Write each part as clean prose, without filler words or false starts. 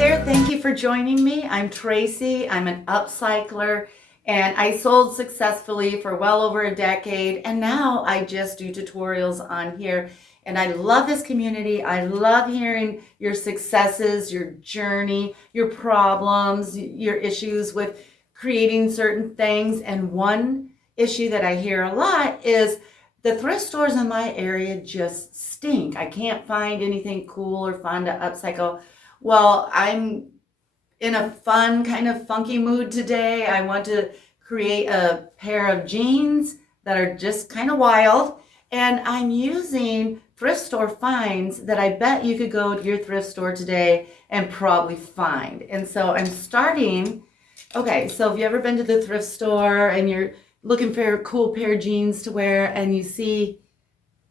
there, thank you for joining me. I'm Tracy, I'm an upcycler, and I sold successfully for well over a decade, and now I just do tutorials on here. And I love this community. I love hearing your successes, your journey, your problems, your issues with creating certain things. And one issue that I hear a lot is the thrift stores in my area just stink. I can't find anything cool or fun to upcycle. Well, I'm in a fun, kind of funky mood today. I want to create a pair of jeans that are just kind of wild. And I'm using thrift store finds that I bet you could go to your thrift store today and probably find. And so I'm starting, okay, so have you ever been to the thrift store and you're looking for a cool pair of jeans to wear and you see,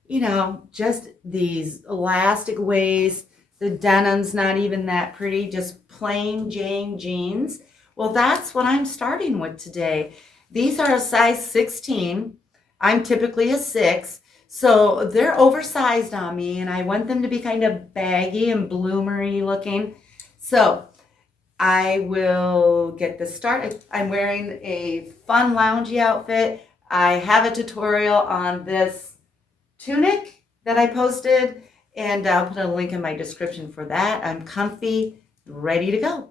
you know, just these elastic waist, the denim's not even that pretty, just plain Jane jeans. Well, that's what I'm starting with today. These are a size 16. I'm typically a 6. So they're oversized on me, and I want them to be kind of baggy and bloomery looking. So I will get this started. I'm wearing a fun loungy outfit. I have a tutorial on this tunic that I posted, and I'll put a link in my description for that. I'm comfy, ready to go.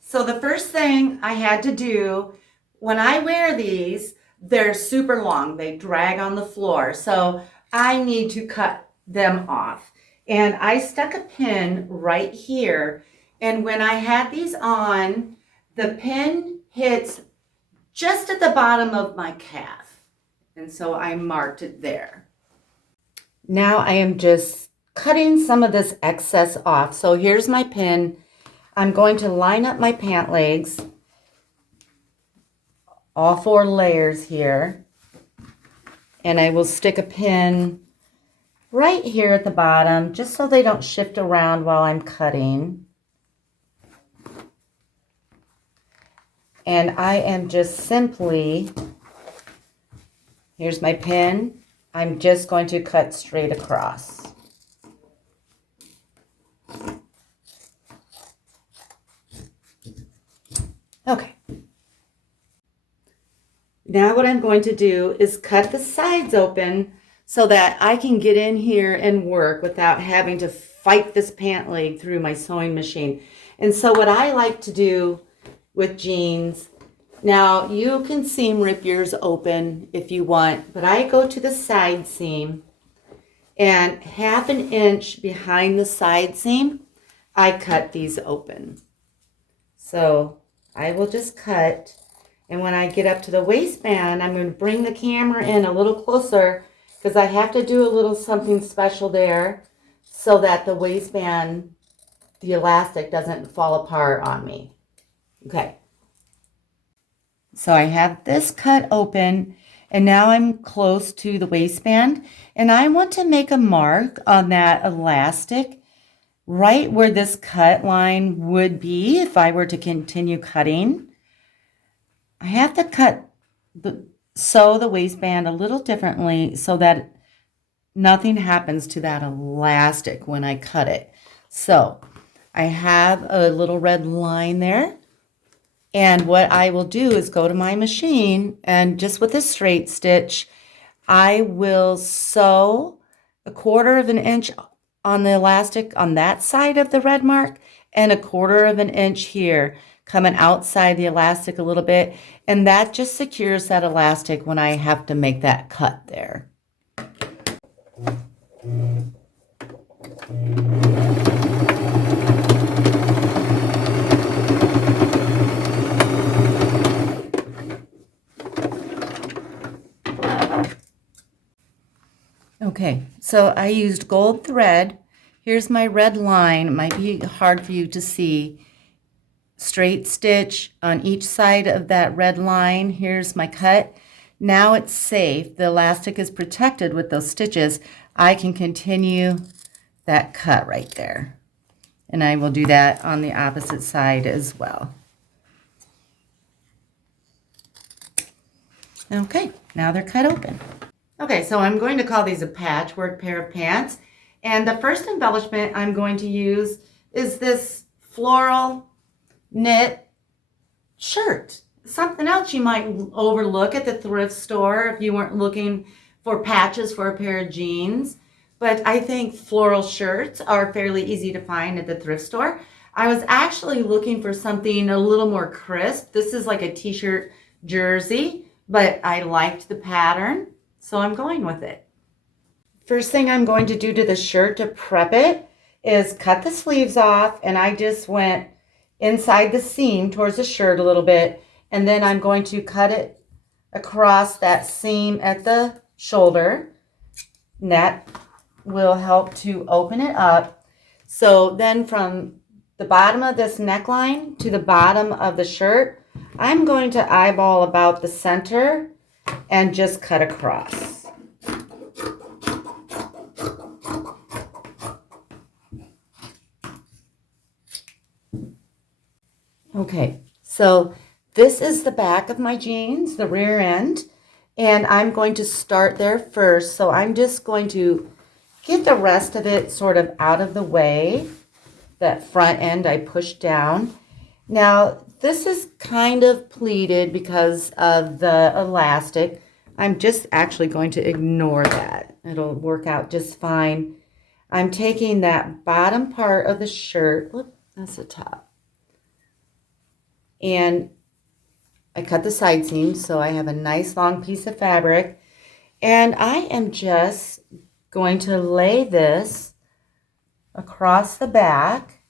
So the first thing I had to do when I wear these, they're super long. They drag on the floor. So I need to cut them off. And I stuck a pin right here. And when I had these on, the pin hits just at the bottom of my calf. And so I marked it there. Now I am just cutting some of this excess off. So here's my pin. I'm going to line up my pant legs, all 4 layers here, and I will stick a pin right here at the bottom just so they don't shift around while I'm cutting. And I am just simply, here's my pin, I'm just going to cut straight across. Okay. Now what I'm going to do is cut the sides open so that I can get in here and work without having to fight this pant leg through my sewing machine. And so what I like to do with jeans, now you can seam rip yours open if you want, but I go to the side seam and 1/2 inch behind the side seam, I cut these open. So I will just cut. And when I get up to the waistband, I'm going to bring the camera in a little closer because I have to do a little something special there so that the waistband, the elastic, doesn't fall apart on me. Okay. So I have this cut open, and now I'm close to the waistband, and I want to make a mark on that elastic right where this cut line would be if I were to continue cutting. I have to sew the waistband a little differently so that nothing happens to that elastic when I cut it. So I have a little red line there. And what I will do is go to my machine and just with a straight stitch, I will sew 1/4 inch on the elastic on that side of the red mark and 1/4 inch here, coming outside the elastic a little bit, and that just secures that elastic when I have to make that cut there. Okay, so I used gold thread. Here's my red line. It might be hard for you to see. Straight stitch on each side of that red line. Here's my cut. Now it's safe. The elastic is protected with those stitches. I can continue that cut right there. And I will do that on the opposite side as well. Okay, now they're cut open. Okay, so I'm going to call these a patchwork pair of pants. And the first embellishment I'm going to use is this floral knit shirt. Something else you might overlook at the thrift store if you weren't looking for patches for a pair of jeans. But I think floral shirts are fairly easy to find at the thrift store. I was actually looking for something a little more crisp. This is like a t-shirt jersey, but I liked the pattern, so I'm going with it. First thing I'm going to do to the shirt to prep it is cut the sleeves off, and I just went inside the seam towards the shirt a little bit, and then I'm going to cut it across that seam at the shoulder. And that will help to open it up. So then from the bottom of this neckline to the bottom of the shirt, I'm going to eyeball about the center and just cut across. Okay, so this is the back of my jeans, the rear end, and I'm going to start there first. So I'm just going to get the rest of it sort of out of the way. That front end I pushed down. Now, this is kind of pleated because of the elastic. I'm just actually going to ignore that. It'll work out just fine. I'm taking that bottom part of the shirt. Look, that's the top. And I cut the side seams, so I have a nice long piece of fabric. And I am just going to lay this across the back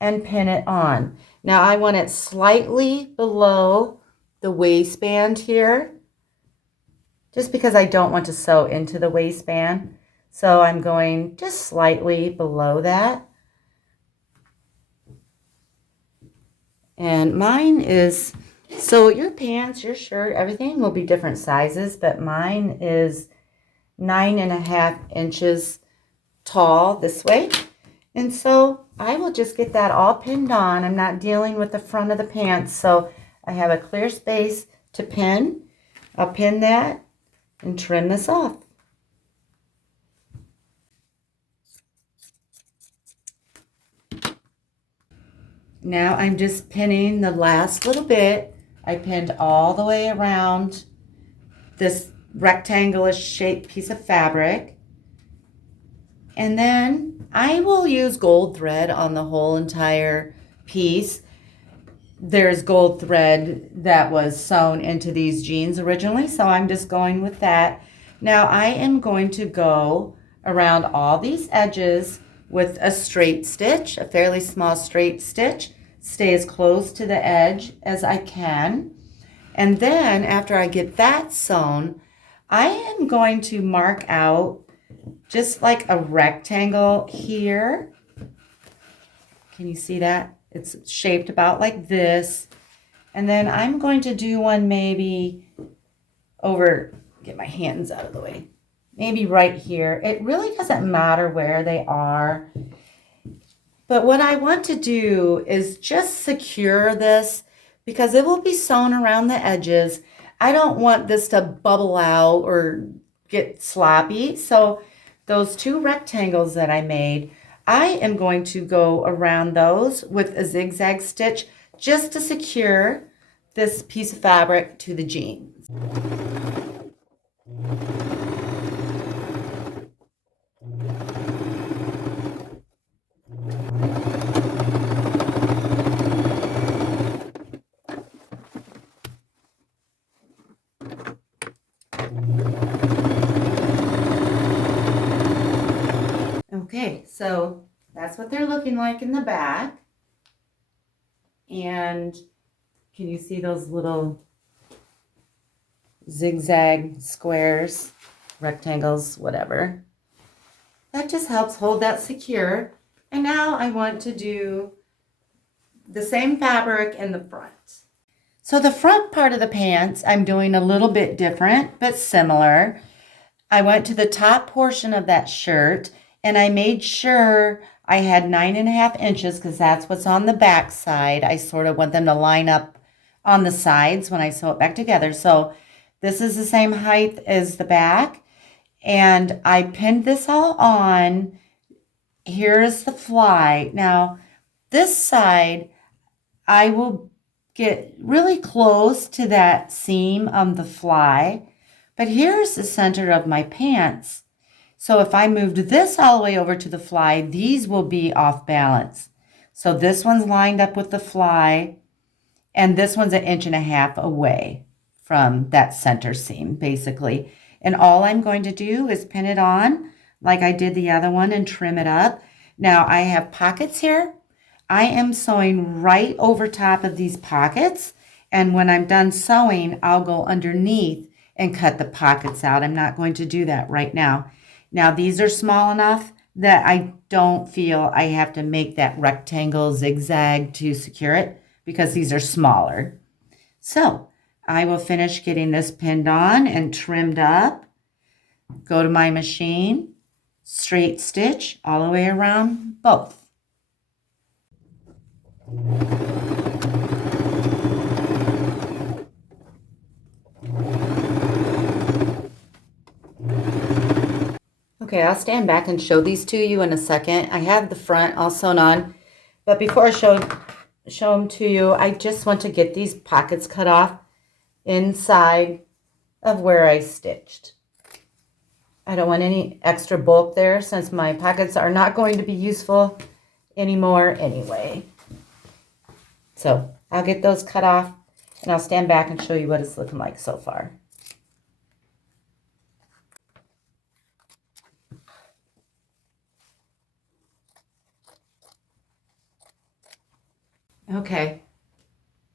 and pin it on. Now I want it slightly below the waistband here, just because I don't want to sew into the waistband. So I'm going just slightly below that. And mine is, so your pants, your shirt, everything will be different sizes, but mine is 9.5 inches tall this way. And so I will just get that all pinned on. I'm not dealing with the front of the pants, so I have a clear space to pin. I'll pin that and trim this off. Now I'm just pinning the last little bit. I pinned all the way around this rectangular shaped piece of fabric. And then I will use gold thread on the whole entire piece. There's gold thread that was sewn into these jeans originally, so I'm just going with that. Now I am going to go around all these edges with a straight stitch, a fairly small straight stitch. Stay as close to the edge as I can. And then after I get that sewn, I am going to mark out just like a rectangle here. Can you see that? It's shaped about like this. And then I'm going to do one maybe over, get my hands out of the way, maybe right here. It really doesn't matter where they are. But what I want to do is just secure this because it will be sewn around the edges. I don't want this to bubble out or get sloppy. So those two rectangles that I made, I am going to go around those with a zigzag stitch just to secure this piece of fabric to the jeans. Okay, so that's what they're looking like in the back. And can you see those little zigzag squares, rectangles, whatever? That just helps hold that secure. And now I want to do the same fabric in the front. So the front part of the pants, I'm doing a little bit different, but similar. I went to the top portion of that shirt and I made sure I had 9.5 inches because that's what's on the back side. I sort of want them to line up on the sides when I sew it back together. So this is the same height as the back. And I pinned this all on. Here's the fly. Now, this side, I will get really close to that seam of the fly, but here's the center of my pants. So if I moved this all the way over to the fly, these will be off balance. So this one's lined up with the fly, and this one's 1.5 inches away from that center seam, basically. And all I'm going to do is pin it on like I did the other one and trim it up. Now I have pockets here. I am sewing right over top of these pockets, and when I'm done sewing, I'll go underneath and cut the pockets out. I'm not going to do that right now. Now these are small enough that I don't feel I have to make that rectangle zigzag to secure it because these are smaller. So I will finish getting this pinned on and trimmed up. Go to my machine, straight stitch all the way around both. Okay, I'll stand back and show these to you in a second. I have the front all sewn on, but before I show them to you, I just want to get these pockets cut off inside of where I stitched. I don't want any extra bulk there since my pockets are not going to be useful anymore anyway. So I'll get those cut off and I'll stand back and show you what it's looking like so far. Okay,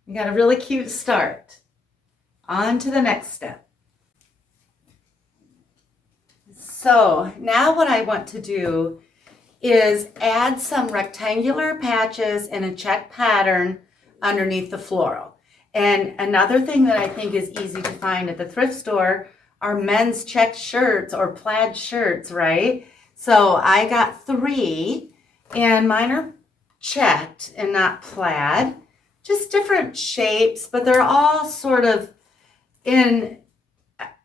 we got a really cute start. On to the next step. So now what I want to do is add some rectangular patches in a check pattern underneath the floral. And another thing that I think is easy to find at the thrift store are men's checked shirts or plaid shirts, right? So I got 3, and mine are checked and not plaid, just different shapes, but they're all sort of in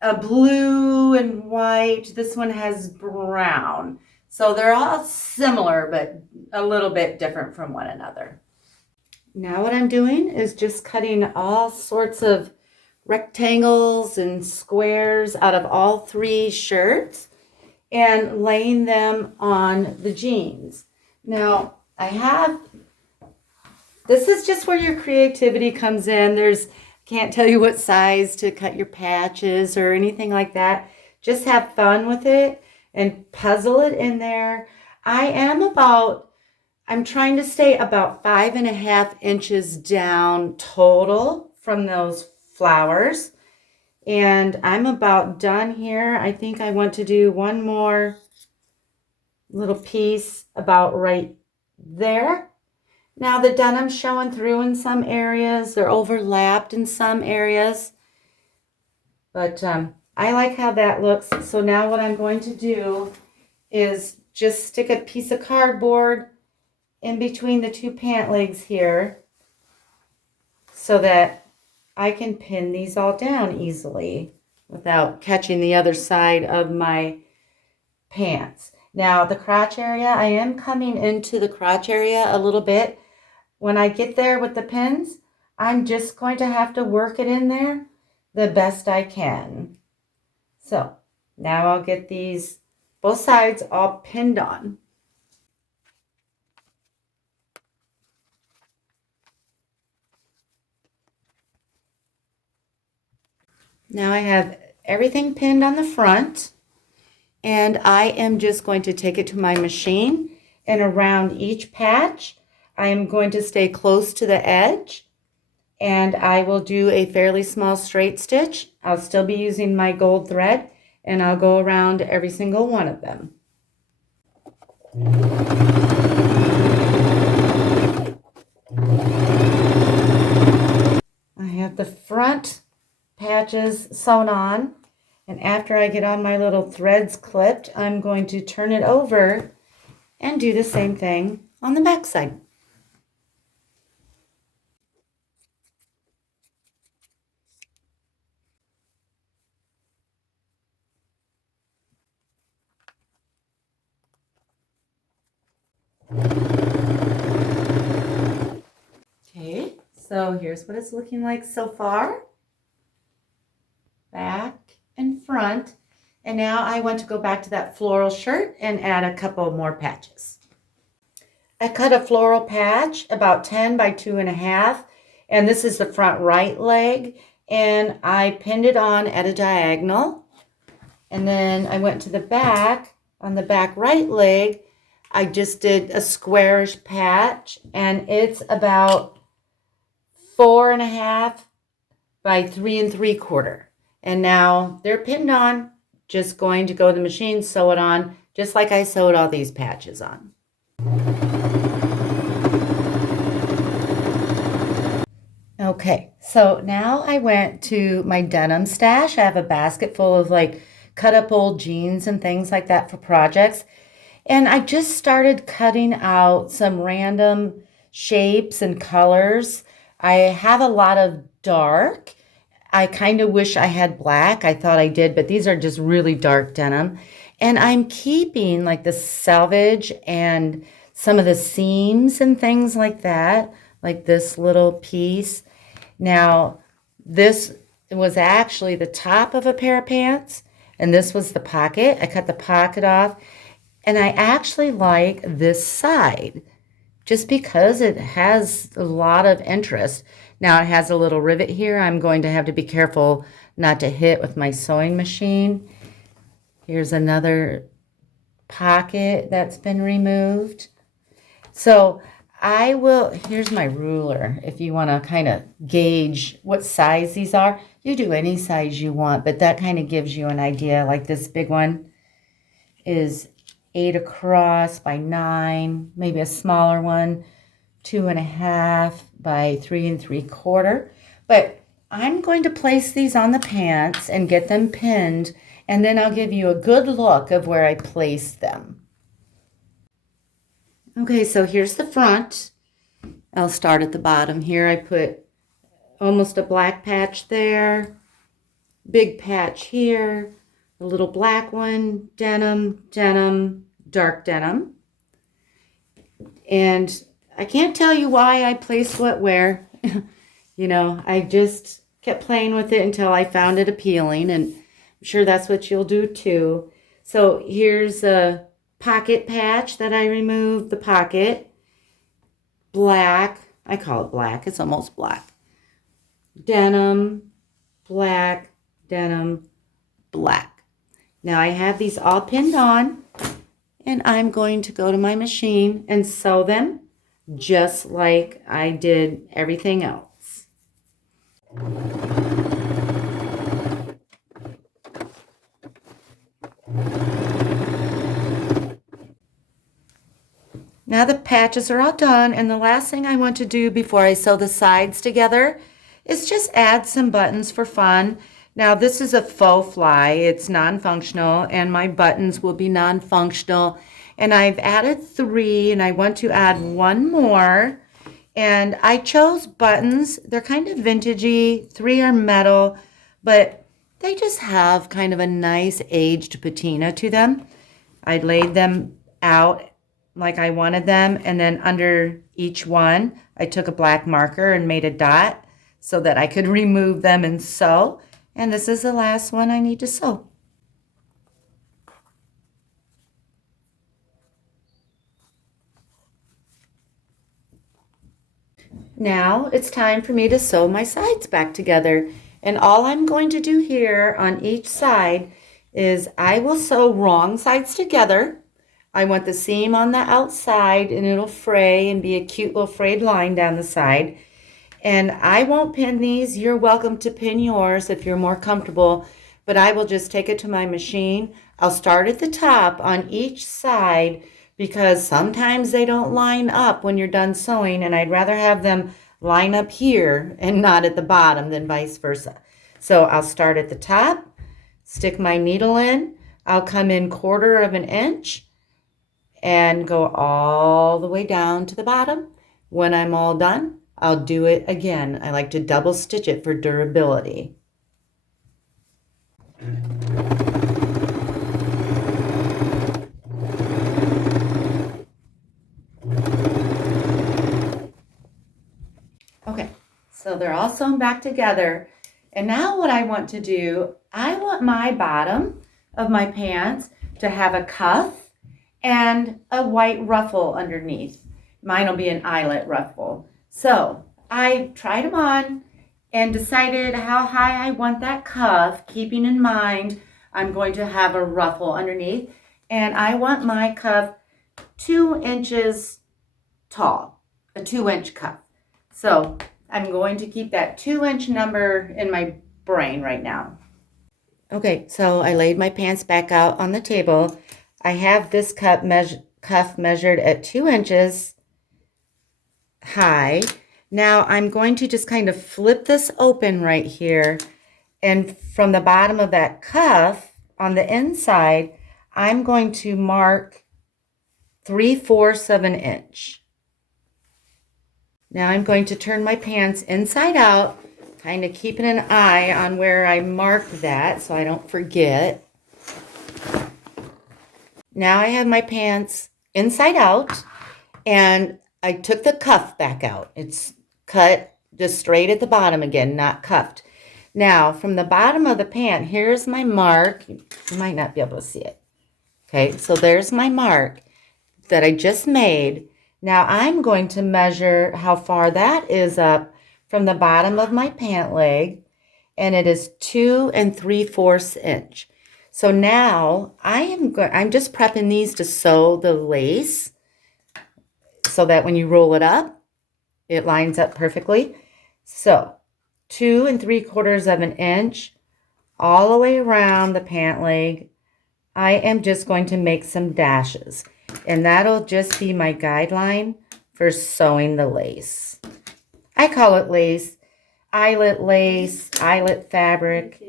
a blue and white. This one has brown. So they're all similar, but a little bit different from one another. Now what I'm doing is just cutting all sorts of rectangles and squares out of all 3 shirts and laying them on the jeans. Now this is just where your creativity comes in. Can't tell you what size to cut your patches or anything like that. Just have fun with it and puzzle it in there. I'm trying to stay about 5.5 inches down total from those flowers. And I'm about done here. I think I want to do one more little piece about right there. Now the denim's showing through in some areas. They're overlapped in some areas. But I like how that looks. So now what I'm going to do is just stick a piece of cardboard in between the 2 pant legs here so that I can pin these all down easily without catching the other side of my pants. Now the crotch area, I am coming into the crotch area a little bit. When I get there with the pins, I'm just going to have to work it in there the best I can. So now I'll get these both sides all pinned on. Now I have everything pinned on the front, and I am just going to take it to my machine, and around each patch I am going to stay close to the edge, and I will do a fairly small straight stitch. I'll still be using my gold thread, and I'll go around every single one of them. I have the front patches sewn on, and after I get all my little threads clipped, I'm going to turn it over and do the same thing on the back side. So here's what it's looking like so far. Back and front. And now I want to go back to that floral shirt and add a couple more patches. I cut a floral patch about 10 by 2.5, and this is the front right leg, and I pinned it on at a diagonal. And then I went to the back, on the back right leg, I just did a squarish patch, and it's about 4.5 by 3 3/4. And now they're pinned on, just going to go to the machine, sew it on, just like I sewed all these patches on. Okay, so now I went to my denim stash. I have a basket full of like cut up old jeans and things like that for projects. And I just started cutting out some random shapes and colors. I have a lot of dark. I kind of wish I had black. I thought I did, but these are just really dark denim. And I'm keeping like the selvage and some of the seams and things like that, like this little piece. Now, this was actually the top of a pair of pants, and this was the pocket. I cut the pocket off, and I actually like this side just because it has a lot of interest. Now, it has a little rivet here. I'm going to have to be careful not to hit with my sewing machine. Here's another pocket that's been removed. So here's my ruler. If you want to kind of gauge what size these are, you do any size you want, but that kind of gives you an idea. Like this big one is 8 across by 9, maybe a smaller one, 2.5 by 3 3/4. But I'm going to place these on the pants and get them pinned, and then I'll give you a good look of where I placed them. Okay, so here's the front. I'll start at the bottom here. I put almost a black patch there, big patch here, a little black one, denim, denim, dark denim. And I can't tell you why I placed what where. You know, I just kept playing with it until I found it appealing, and I'm sure that's what you'll do too. So here's a pocket patch that I removed, the pocket. Black, I call it black, it's almost black. Denim, black, denim, black. Now I have these all pinned on, and I'm going to go to my machine and sew them just like I did everything else. Now the patches are all done, and the last thing I want to do before I sew the sides together is just add some buttons for fun. Now this is a faux fly, it's non-functional, and my buttons will be non-functional. And I've added 3, and I want to add 1 more. And I chose buttons. They're kind of vintagey. 3 are metal, but they just have kind of a nice aged patina to them. I laid them out like I wanted them, and then under each one, I took a black marker and made a dot so that I could remove them and sew. And this is the last one I need to sew. Now it's time for me to sew my sides back together. And all I'm going to do here on each side is I will sew wrong sides together. I want the seam on the outside, and it'll fray and be a cute little frayed line down the side. And I won't pin these. You're welcome to pin yours if you're more comfortable, but I will just take it to my machine. I'll start at the top on each side because sometimes they don't line up when you're done sewing, and I'd rather have them line up here and not at the bottom than vice versa. So I'll start at the top, stick my needle in, I'll come in 1/4 of an inch and go all the way down to the bottom. When I'm all done, I'll do it again. I like to double stitch it for durability. Okay, So they're all sewn back together. And now what I want to do, I want my bottom of my pants to have a cuff and a white ruffle underneath. Mine will be an eyelet ruffle. So I tried them on and decided how high I want that cuff, keeping in mind I'm going to have a ruffle underneath. And I want my cuff 2 inches tall, a 2-inch cuff. So I'm going to keep that 2-inch number in my brain right now. Okay, so I laid my pants back out on the table. I have this cuff measured at 2 inches high. Now I'm going to just kind of flip this open right here. And from the bottom of that cuff on the inside, I'm going to mark 3/4 of an inch. Now I'm going to turn my pants inside out, kind of keeping an eye on where I marked that so I don't forget. Now I have my pants inside out, and I took the cuff back out. It's cut just straight at the bottom again, not cuffed. Now from the bottom of the pant, here's my mark. You might not be able to see it. Okay, so there's my mark that I just made. Now I'm going to measure how far that is up from the bottom of my pant leg, and it is 2 3/4 inch. So now I'm just prepping these to sew the lace so that when you roll it up, it lines up perfectly. So 2 3/4 of an inch all the way around the pant leg. I am just going to make some dashes, and that'll just be my guideline for sewing the lace. I call it lace, eyelet fabric.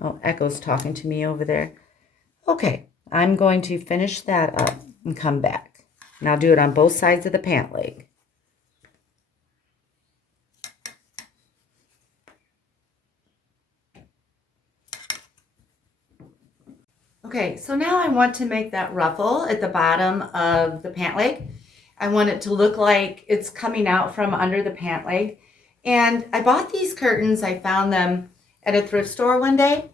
Oh, Echo's talking to me over there. Okay, I'm going to finish that up and come back. And I'll do it on both sides of the pant leg. Okay, so now I want to make that ruffle at the bottom of the pant leg. I want it to look like it's coming out from under the pant leg. And I bought these curtains. I found them at a thrift store one day,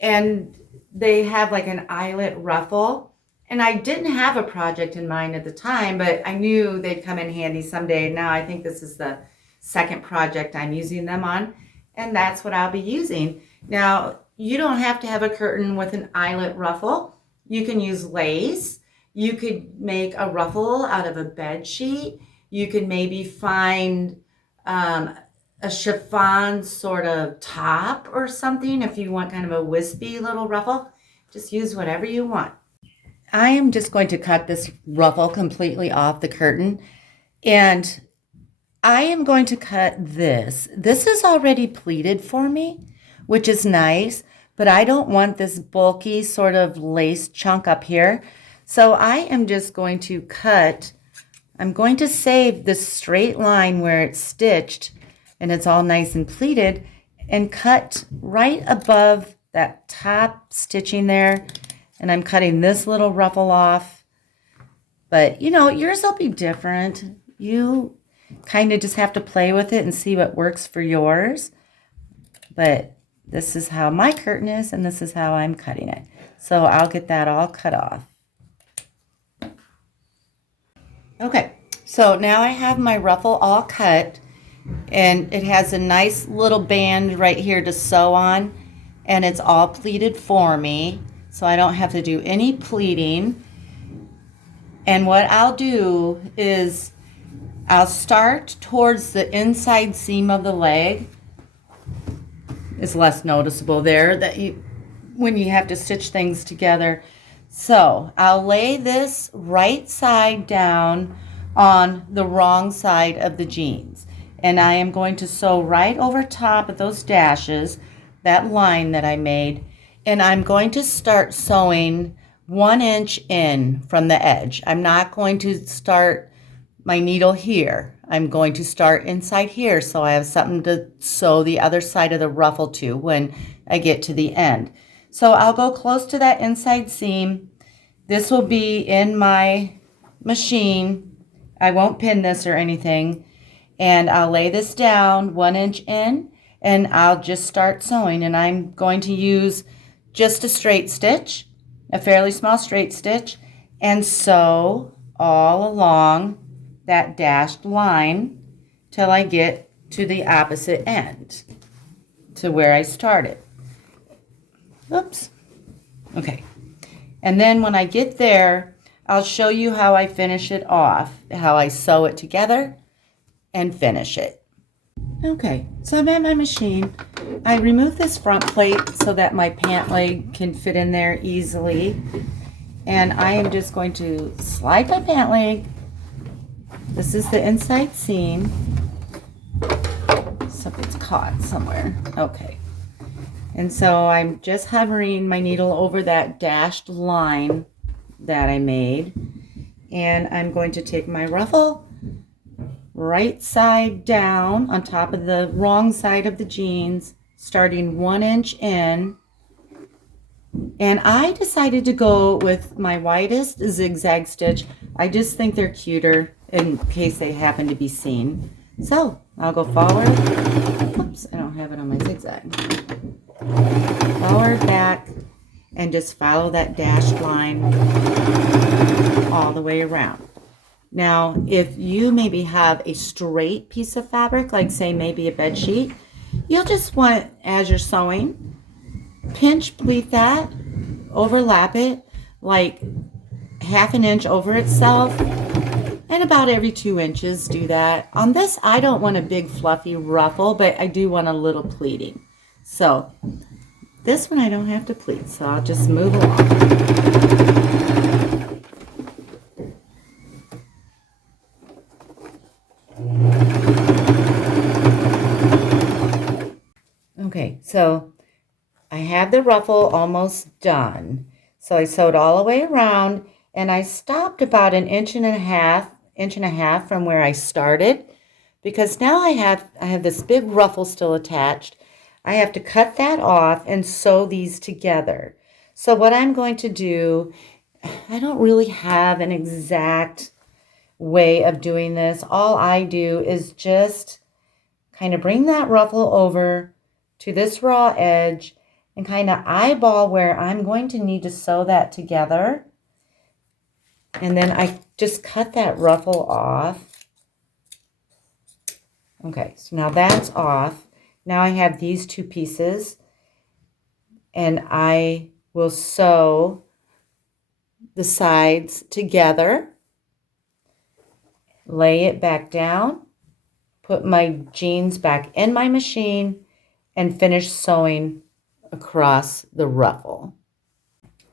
and they have like an eyelet ruffle. And I didn't have a project in mind at the time, but I knew they'd come in handy someday. Now I think this is the second project I'm using them on, and that's what I'll be using. Now, you don't have to have a curtain with an eyelet ruffle. You can use lace. You could make a ruffle out of a bed sheet. You could maybe find a chiffon sort of top or something if you want kind of a wispy little ruffle. Just use whatever you want. I am just going to cut this ruffle completely off the curtain, and I am going to cut this. This is already pleated for me, which is nice, but I don't want this bulky sort of lace chunk up here. So I am just going to cut, I'm going to save this straight line where it's stitched and it's all nice and pleated, and cut right above that top stitching there. And I'm cutting this little ruffle off. But you know, yours will be different. You kind of just have to play with it and see what works for yours. But this is how my curtain is, and this is how I'm cutting it. So I'll get that all cut off. Okay, so now I have my ruffle all cut, and it has a nice little band right here to sew on, and it's all pleated for me, so I don't have to do any pleating. And what I'll do is I'll start towards the inside seam of the leg. It's less noticeable there that when you have to stitch things together. So I'll lay this right side down on the wrong side of the jeans, and I am going to sew right over top of those dashes, that line that I made, and I'm going to start sewing 1 inch in from the edge. I'm not going to start my needle here. I'm going to start inside here so I have something to sew the other side of the ruffle to when I get to the end. So I'll go close to that inside seam. This will be in my machine. I won't pin this or anything. And I'll lay this down 1 inch in, and I'll just start sewing. And I'm going to use just a straight stitch, a fairly small straight stitch, and sew all along that dashed line till I get to the opposite end, to where I started. Oops. Okay. And then when I get there, I'll show you how I finish it off, how I sew it together and finish it. Okay, so I'm at my machine. I removed this front plate so that my pant leg can fit in there easily. And I am just going to slide my pant leg. This is the inside seam. Something's caught somewhere. Okay. And so I'm just hovering my needle over that dashed line that I made. And I'm going to take my ruffle right side down on top of the wrong side of the jeans, starting 1 inch in. And I decided to go with my widest zigzag stitch. I just think they're cuter in case they happen to be seen. So I'll go forward. Oops, I don't have it on my zigzag. Forward, back, and just follow that dashed line all the way around. Now, if you maybe have a straight piece of fabric, like say maybe a bed sheet, you'll just want, as you're sewing, pinch pleat that, overlap it like 1/2 inch over itself, and about every 2 inches do that. On this, I don't want a big fluffy ruffle, but I do want a little pleating. So this one I don't have to pleat, so I'll just move along. Okay, so I have the ruffle almost done. So I sewed all the way around, and I stopped about an inch and a half from where I started, because now I have this big ruffle still attached. I have to cut that off and sew these together. So what I'm going to do, I don't really have an exact way of doing this. All I do is just kind of bring that ruffle over to this raw edge and kind of eyeball where I'm going to need to sew that together. And then I just cut that ruffle off. Okay, so now that's off. Now I have these two pieces, and I will sew the sides together, lay it back down, put my jeans back in my machine, and finish sewing across the ruffle.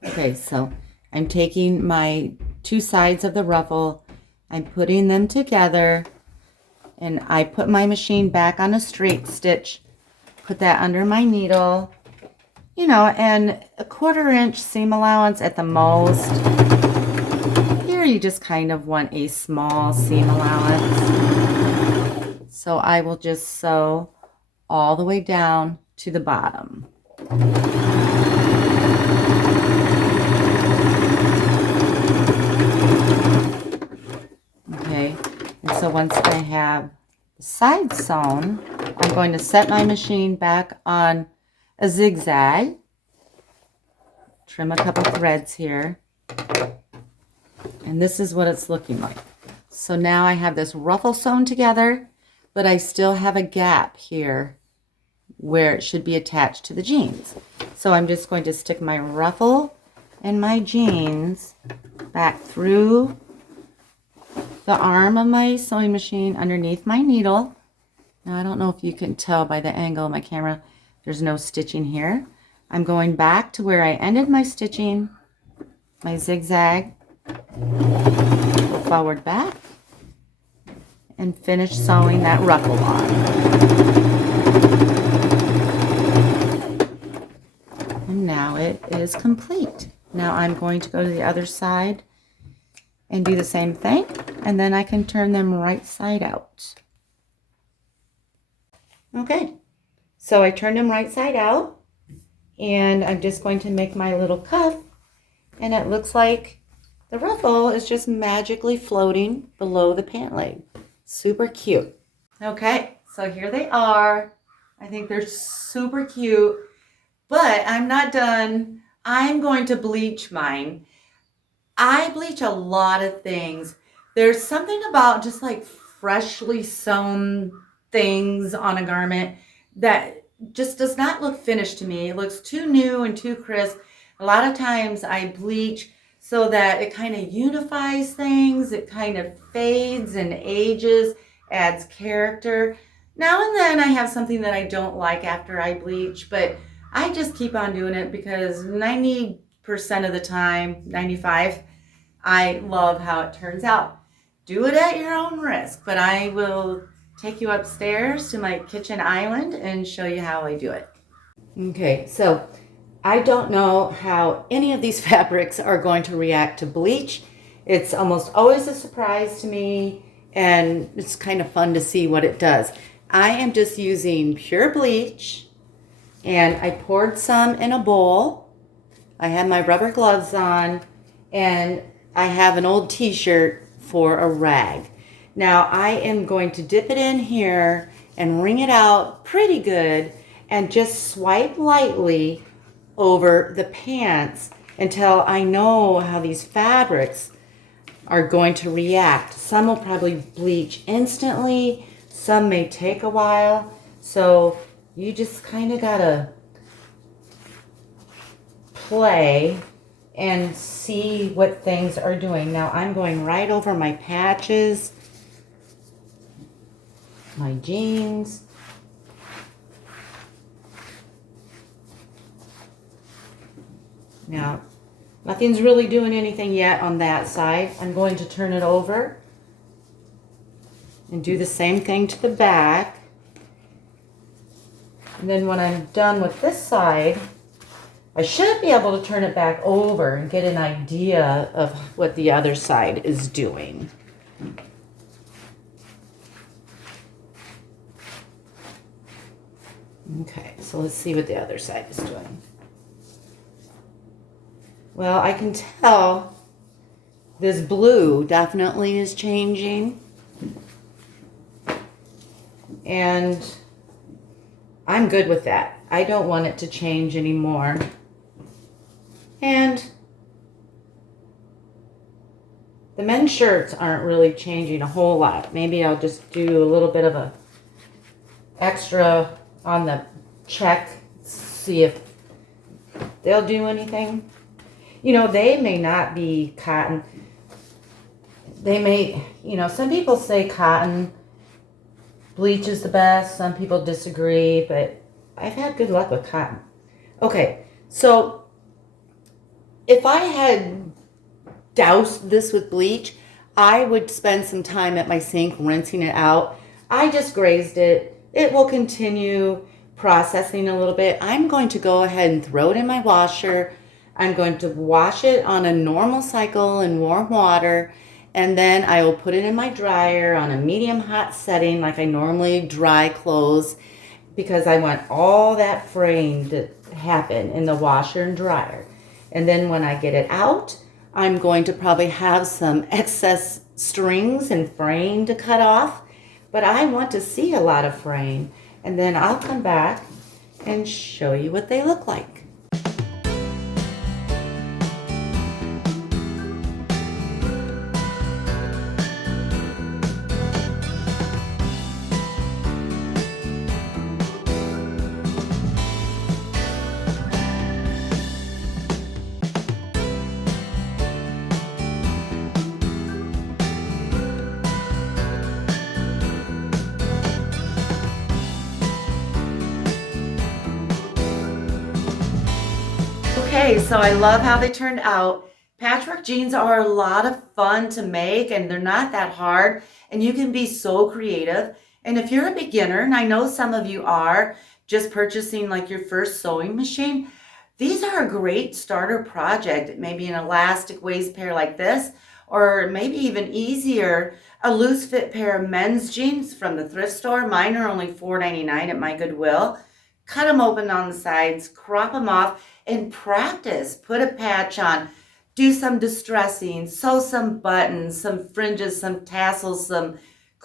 Okay, so I'm taking my two sides of the ruffle, I'm putting them together, and I put my machine back on a straight stitch, put that under my needle, and a 1/4 inch seam allowance at the most. Here you just kind of want a small seam allowance. So I will just sew all the way down to the bottom. Okay, and so once I have the sides sewn, I'm going to set my machine back on a zigzag, trim a couple threads here, and this is what it's looking like. So now I have this ruffle sewn together, but I still have a gap here where it should be attached to the jeans. So I'm just going to stick my ruffle and my jeans back through the arm of my sewing machine underneath my needle. Now I don't know if you can tell by the angle of my camera, there's no stitching here. I'm going back to where I ended my stitching, my zigzag, go forward, back, and finish sewing that ruffle on. And now it is complete. Now I'm going to go to the other side and do the same thing, and then I can turn them right side out. Okay, so I turned them right side out, and I'm just going to make my little cuff, and it looks like the ruffle is just magically floating below the pant leg. Super cute. Okay, so here they are. I think they're super cute, but I'm not done. I'm going to bleach mine. I bleach a lot of things. There's something about just like freshly sewn things on a garment that just does not look finished to me. It looks too new and too crisp. A lot of times I bleach so that it kind of unifies things, it kind of fades and ages, adds character. Now and then I have something that I don't like after I bleach, but I just keep on doing it because 90% of the time, 95, I love how it turns out. Do it at your own risk, but I will take you upstairs to my kitchen island and show you how I do it. Okay, so I don't know how any of these fabrics are going to react to bleach. It's almost always a surprise to me, and it's kind of fun to see what it does. I am just using pure bleach, and I poured some in a bowl. I have my rubber gloves on, and I have an old t-shirt for a rag. Now I am going to dip it in here and wring it out pretty good and just swipe lightly over the pants until I know how these fabrics are going to react. Some will probably bleach instantly, some may take a while, so you just kind of gotta play and see what things are doing. Now I'm going right over my patches, my jeans. Now, nothing's really doing anything yet on that side. I'm going to turn it over and do the same thing to the back. And then when I'm done with this side, I should be able to turn it back over and get an idea of what the other side is doing. Okay, so let's see what the other side is doing. Well, I can tell this blue definitely is changing. And I'm good with that. I don't want it to change anymore. And the men's shirts aren't really changing a whole lot. Maybe I'll just do a little bit of a extra on the check, see if they'll do anything. You know, they may not be cotton. They may, you know, some people say cotton bleach is the best. Some people disagree, but I've had good luck with cotton. Okay, so if I had doused this with bleach, I would spend some time at my sink rinsing it out. I just grazed it. It will continue processing a little bit. I'm going to go ahead and throw it in my washer. I'm going to wash it on a normal cycle in warm water, and then I will put it in my dryer on a medium hot setting like I normally dry clothes, because I want all that fraying to happen in the washer and dryer. And then when I get it out, I'm going to probably have some excess strings and fraying to cut off, but I want to see a lot of fraying. And then I'll come back and show you what they look like. Okay, so I love how they turned out. Patchwork jeans are a lot of fun to make, and they're not that hard, and you can be so creative. And if you're a beginner, and I know some of you are, just purchasing like your first sewing machine, these are a great starter project. Maybe an elastic waist pair like this, or maybe even easier, a loose fit pair of men's jeans from the thrift store. Mine are only $4.99 at my Goodwill. Cut them open on the sides, crop them off, and practice. Put a patch on, do some distressing, sew some buttons, some fringes, some tassels, some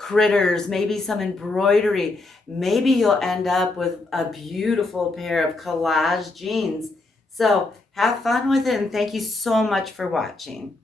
critters, maybe some embroidery. Maybe you'll end up with a beautiful pair of collage jeans. So have fun with it, and thank you so much for watching.